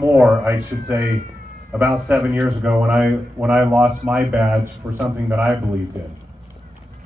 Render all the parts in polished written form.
more, I should say, about 7 years ago when I lost my badge for something that I believed in.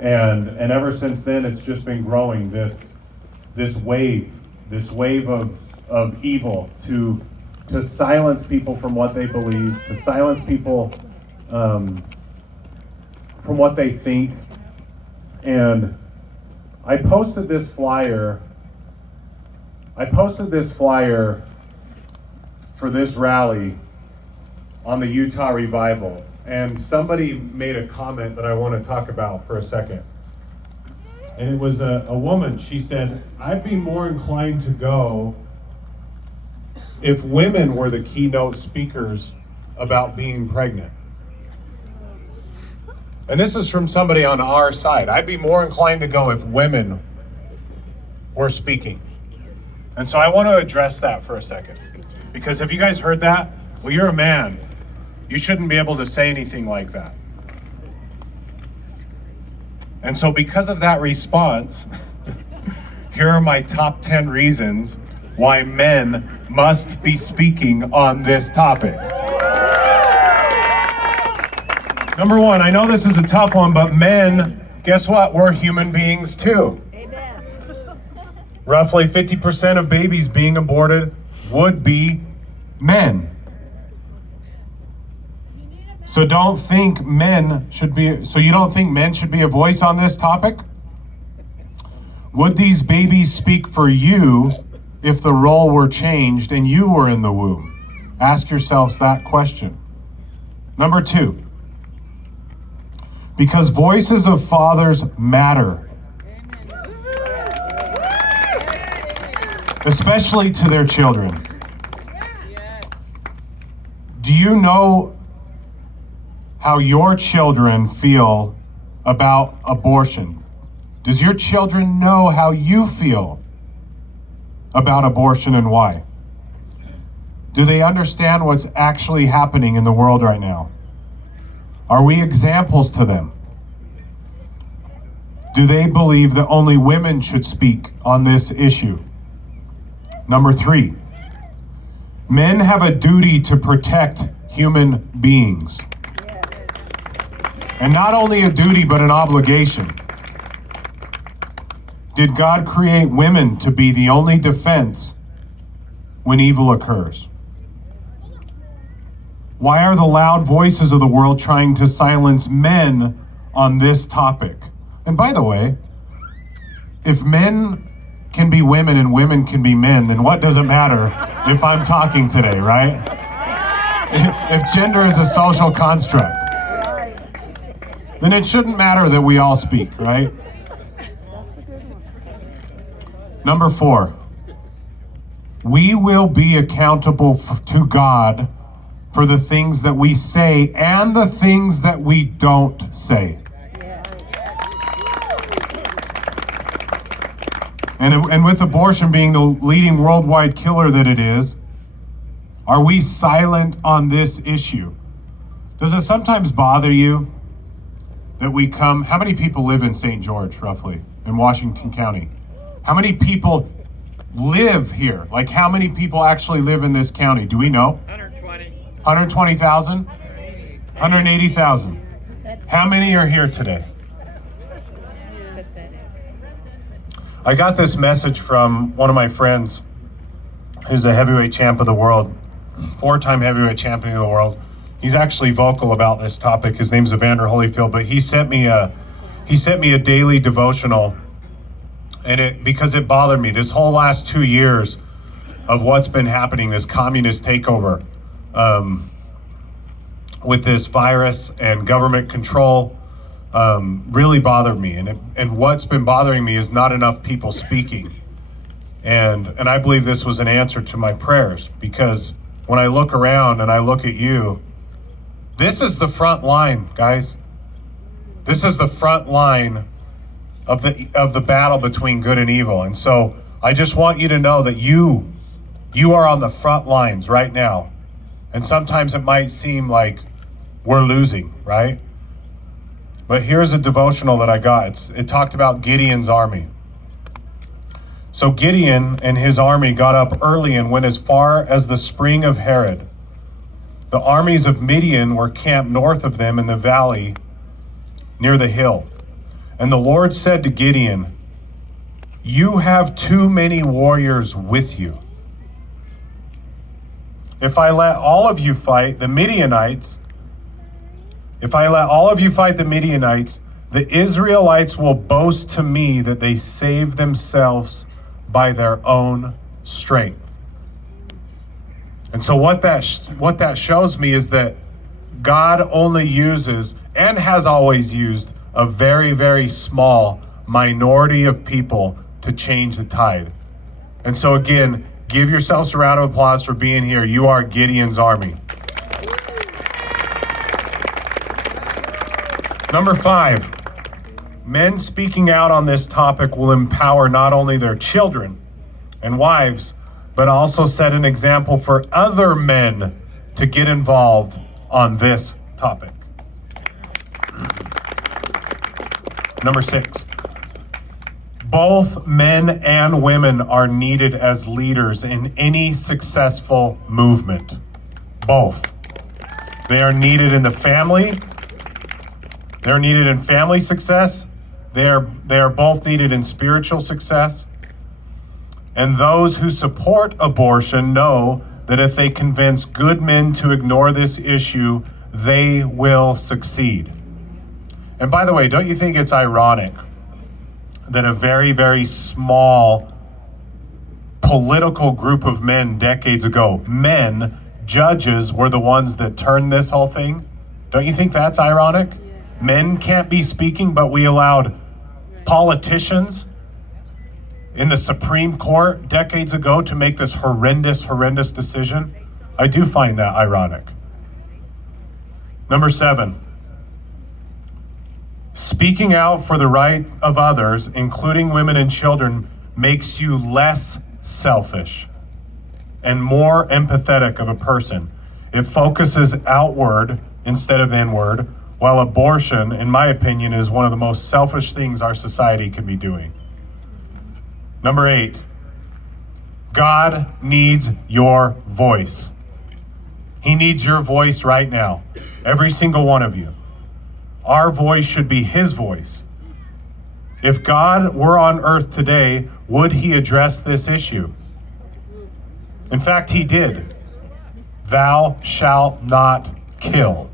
And ever since then, it's just been growing, this wave of evil to silence people from what they believe, to silence people from what they think. And I posted this flyer for this rally on the Utah Revival, and somebody made a comment that I want to talk about for a second. And it was a woman. She said, "I'd be more inclined to go if women were the keynote speakers about being pregnant." And this is from somebody on our side. I'd be more inclined to go if women were speaking. And so I want to address that for a second. Because have you guys heard that? Well, you're a man. You shouldn't be able to say anything like that. And so because of that response, here are my top 10 reasons why men must be speaking on this topic. Number one, I know this is a tough one, but men, guess what? We're human beings too. Amen. Roughly 50% of babies being aborted would be men. So you don't think men should be a voice on this topic? Would these babies speak for you if the role were changed and you were in the womb? Ask yourselves that question. Number two, because voices of fathers matter, especially to their children. Do you know how your children feel about abortion? Does your children know how you feel about abortion and why? Do they understand what's actually happening in the world right now? Are we examples to them? Do they believe that only women should speak on this issue? Number three, men have a duty to protect human beings. And not only a duty, but an obligation. Did God create women to be the only defense when evil occurs? Why are the loud voices of the world trying to silence men on this topic? And by the way, if men can be women and women can be men, then what does it matter if I'm talking today, right? If gender is a social construct, then it shouldn't matter that we all speak, right? Number four, we will be accountable to God for the things that we say and the things that we don't say. And with abortion being the leading worldwide killer that it is, are we silent on this issue? Does it sometimes bother you that we come, how many people live in St. George, roughly, in Washington County? How many people live here? Like, how many people actually live in this county? Do we know? 120. 120,000? 180,000. How many are here today? I got this message from one of my friends who's a heavyweight champ of the world, 4-time heavyweight champion of the world. He's actually vocal about this topic. His name's Evander Holyfield, but he sent me a daily devotional, and because it bothered me. This whole last 2 years of what's been happening, this communist takeover, with this virus and government control, really bothered me. And what's been bothering me is not enough people speaking. And I believe this was an answer to my prayers, because when I look around and I look at you, this is the front line, guys. This is the front line of the battle between good and evil. And so I just want you to know that you are on the front lines right now. And sometimes it might seem like we're losing, right? But here's a devotional that I got. It talked about Gideon's army. So Gideon and his army got up early and went as far as the spring of Herod. The armies of Midian were camped north of them in the valley near the hill. And the Lord said to Gideon, "You have too many warriors with you. If I let all of you fight the Midianites, the Israelites will boast to me that they saved themselves by their own strength." And so what that shows me is that God only uses and has always used a very, very small minority of people to change the tide. And so again, give yourselves a round of applause for being here. You are Gideon's army. Number 5, men speaking out on this topic will empower not only their children and wives, but also set an example for other men to get involved on this topic. Number 6, both men and women are needed as leaders in any successful movement. Both. They are needed in the family. They're needed in family success. They are both needed in spiritual success. And those who support abortion know that if they convince good men to ignore this issue, they will succeed. And by the way, don't you think it's ironic that a very, very small political group of men decades ago, men, judges, were the ones that turned this whole thing? Don't you think that's ironic? Men can't be speaking, but we allowed politicians in the Supreme Court decades ago to make this horrendous, horrendous decision. I do find that ironic. Number 7, speaking out for the right of others, including women and children, makes you less selfish and more empathetic of a person. It focuses outward instead of inward, while abortion, in my opinion, is one of the most selfish things our society can be doing. Number 8, God needs your voice. He needs your voice right now, every single one of you. Our voice should be his voice. If God were on earth today, would he address this issue? In fact, he did. Thou shalt not kill.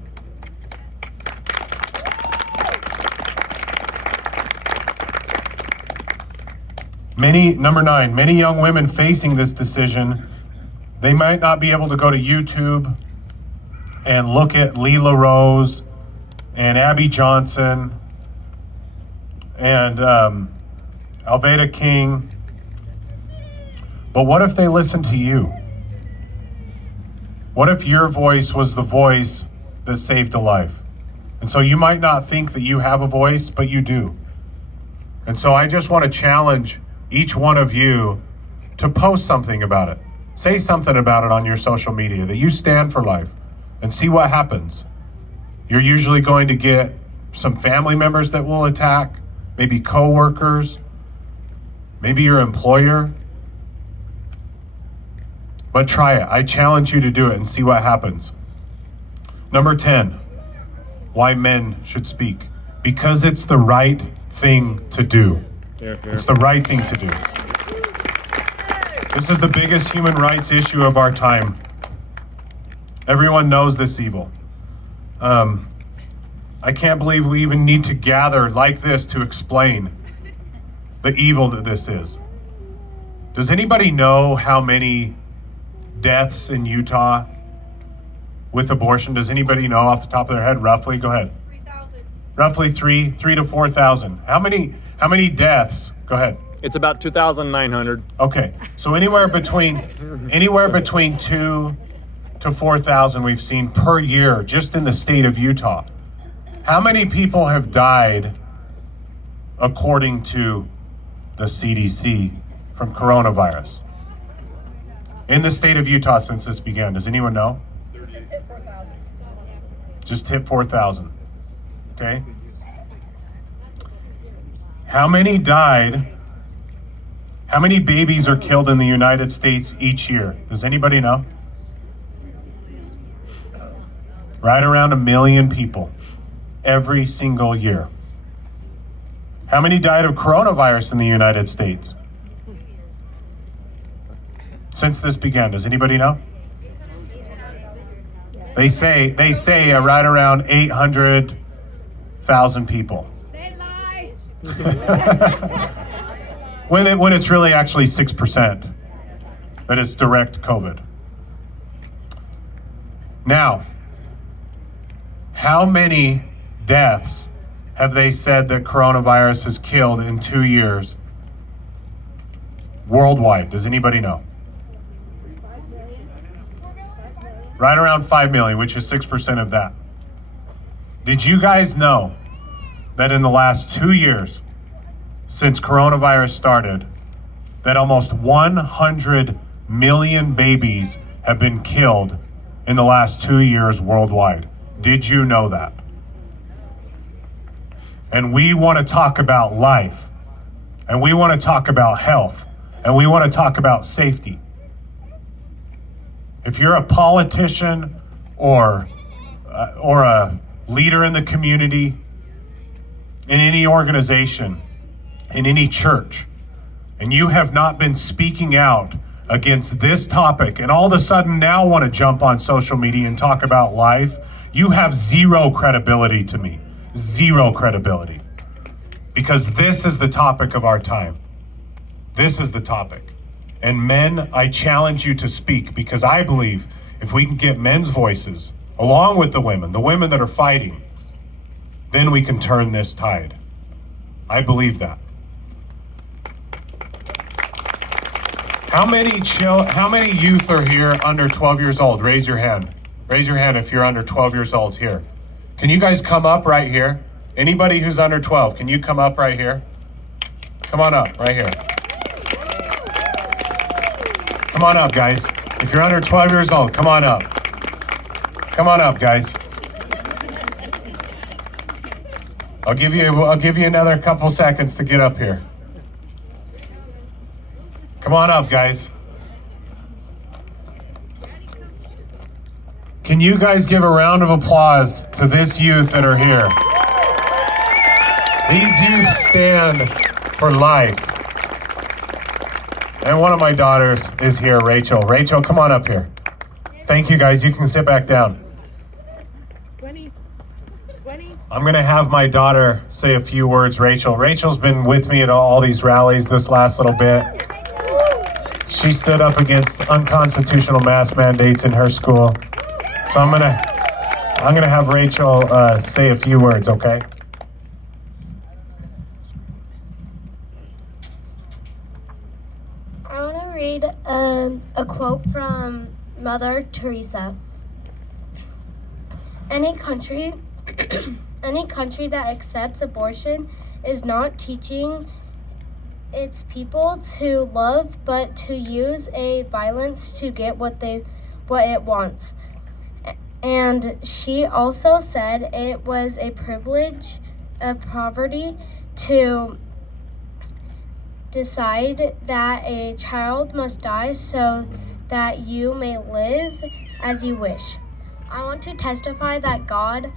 Number 9, many young women facing this decision, they might not be able to go to YouTube and look at Leela Rose and Abby Johnson and Alveda King. But what if they listened to you? What if your voice was the voice that saved a life? And so you might not think that you have a voice, but you do. And so I just want to challenge each one of you to post something about it. Say something about it on your social media, that you stand for life, and see what happens. You're usually going to get some family members that will attack, maybe coworkers, maybe your employer. But try it. I challenge you to do it and see what happens. Number 10, why men should speak. Because it's the right thing to do. It's the right thing to do. This is the biggest human rights issue of our time. Everyone knows this evil. I can't believe we even need to gather like this to explain the evil that this is. Does anybody know how many deaths in Utah with abortion? Does anybody know off the top of their head, roughly? Go ahead. 3,000. Roughly 3 to 4,000. How many deaths? Go ahead. It's about 2,900. Okay, so anywhere between 2 to 4,000 we've seen per year just in the state of Utah. How many people have died, according to the CDC, from coronavirus in the state of Utah since this began? Does anyone know? Just hit 4,000. Just hit 4,000. Okay. How many died How many babies are killed in the United States each year? Does anybody know? Right around 1 million people every single year. How many died of coronavirus in the United States since this began? Does anybody know? They say right around 800,000 people. They lie. when it's really actually 6% that it's direct COVID. Now, how many deaths have they said that coronavirus has killed in 2 years worldwide? Does anybody know? Right around 5 million, which is 6% of that. Did you guys know that in the last 2 years, since coronavirus started, that almost 100 million babies have been killed in the last 2 years worldwide? Did you know that? And we want to talk about life, and we want to talk about health, and we want to talk about safety. If you're a politician or a leader in the community, in any organization, in any church, and you have not been speaking out against this topic, and all of a sudden now want to jump on social media and talk about life, you have zero credibility to me. Zero credibility. Because this is the topic of our time. This is the topic. And men, I challenge you to speak, because I believe if we can get men's voices along with the women that are fighting, then we can turn this tide. I believe that. How many youth are here under 12 years old? Raise your hand. Raise your hand if you're under 12 years old here. Can you guys come up right here? Anybody who's under 12, can you come up right here? Come on up right here. Come on up, guys. If you're under 12 years old, come on up. Come on up, guys. I'll give you another couple seconds to get up here. Come on up, guys. Can you guys give a round of applause to this youth that are here? These youth stand for life. And one of my daughters is here, Rachel. Rachel, come on up here. Thank you, guys. You can sit back down. I'm going to have my daughter say a few words, Rachel. Rachel's been with me at all these rallies this last little bit. She stood up against unconstitutional mask mandates in her school. So I'm gonna have Rachel say a few words, okay? I want to read a quote from Mother Teresa. Any country that accepts abortion is not teaching its people to love, but to use a violence to get what it wants. And she also said it was a privilege of poverty to decide that a child must die so that you may live as you wish. I want to testify that God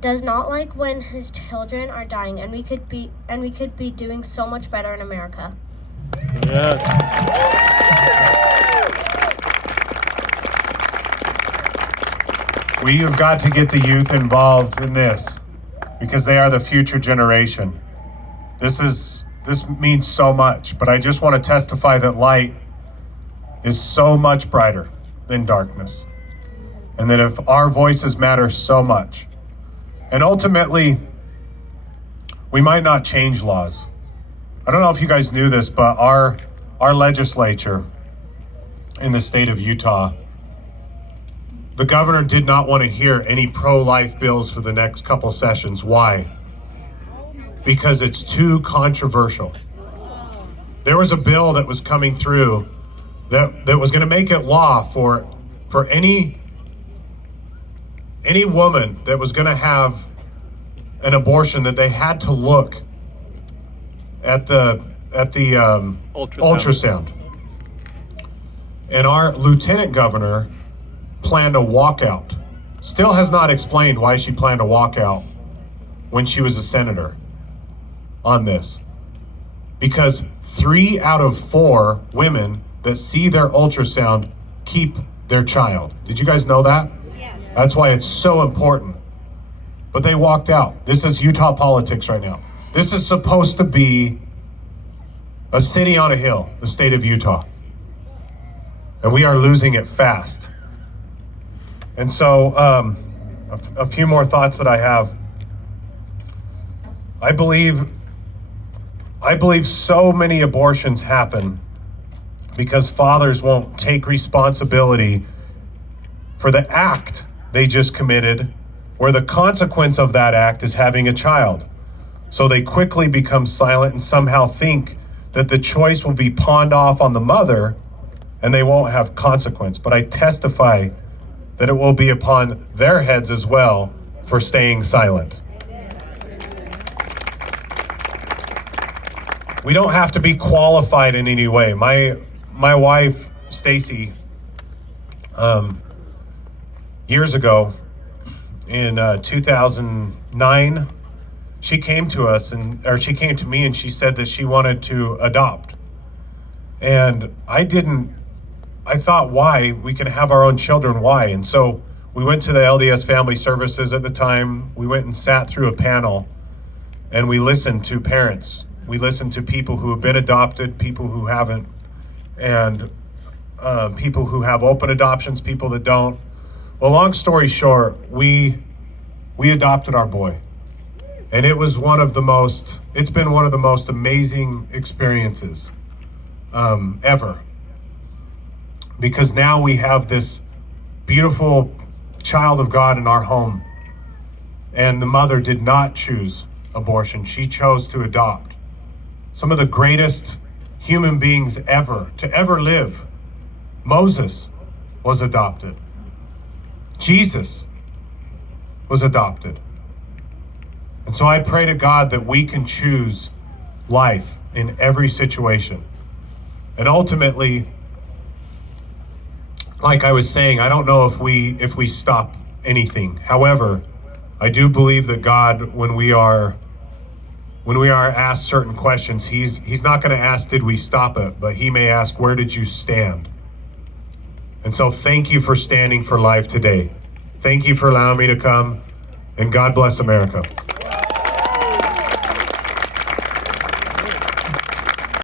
does not like when his children are dying, and we could be doing so much better in America. Yes. We have got to get the youth involved in this, because they are the future generation. This means so much, but I just want to testify that light is so much brighter than darkness. And that if our voices matter so much, and ultimately, we might not change laws. I don't know if you guys knew this, but our legislature in the state of Utah, the governor did not want to hear any pro-life bills for the next couple sessions. Why? Because it's too controversial. There was a bill that was coming through that was going to make it law for any woman that was going to have an abortion, that they had to look at the ultrasound. And our lieutenant governor planned a walkout. Still has not explained why she planned a walkout when she was a senator on this. Because 3 out of 4 women that see their ultrasound keep their child. Did you guys know that? Yes. That's why it's so important. But they walked out. This is Utah politics right now. This is supposed to be a city on a hill, the state of Utah. And we are losing it fast. And so, a few more thoughts that I have. I believe so many abortions happen because fathers won't take responsibility for the act they just committed, where the consequence of that act is having a child. So they quickly become silent and somehow think that the choice will be pawned off on the mother and they won't have consequence. But I testify that it will be upon their heads as well for staying silent. We don't have to be qualified in any way. My wife, Stacy, years ago in 2009, she came to me and she said that she wanted to adopt. And I thought, why? We can have our own children, why? And so we went to the LDS Family Services at the time. We went and sat through a panel and we listened to parents. We listened to people who have been adopted, people who haven't, and people who have open adoptions, people that don't. Well, long story short, we adopted our boy. And it's been one of the most amazing experiences ever. Because now we have this beautiful child of God in our home. And the mother did not choose abortion. She chose to adopt. Some of the greatest human beings to ever live. Moses was adopted. Jesus was adopted. And so I pray to God that we can choose life in every situation. And ultimately, like I was saying, I don't know if we stop anything. However, I do believe that God, when we are asked certain questions, he's not going to ask, did we stop it? But he may ask, where did you stand? And so thank you for standing for life today. Thank you for allowing me to come, and God bless America.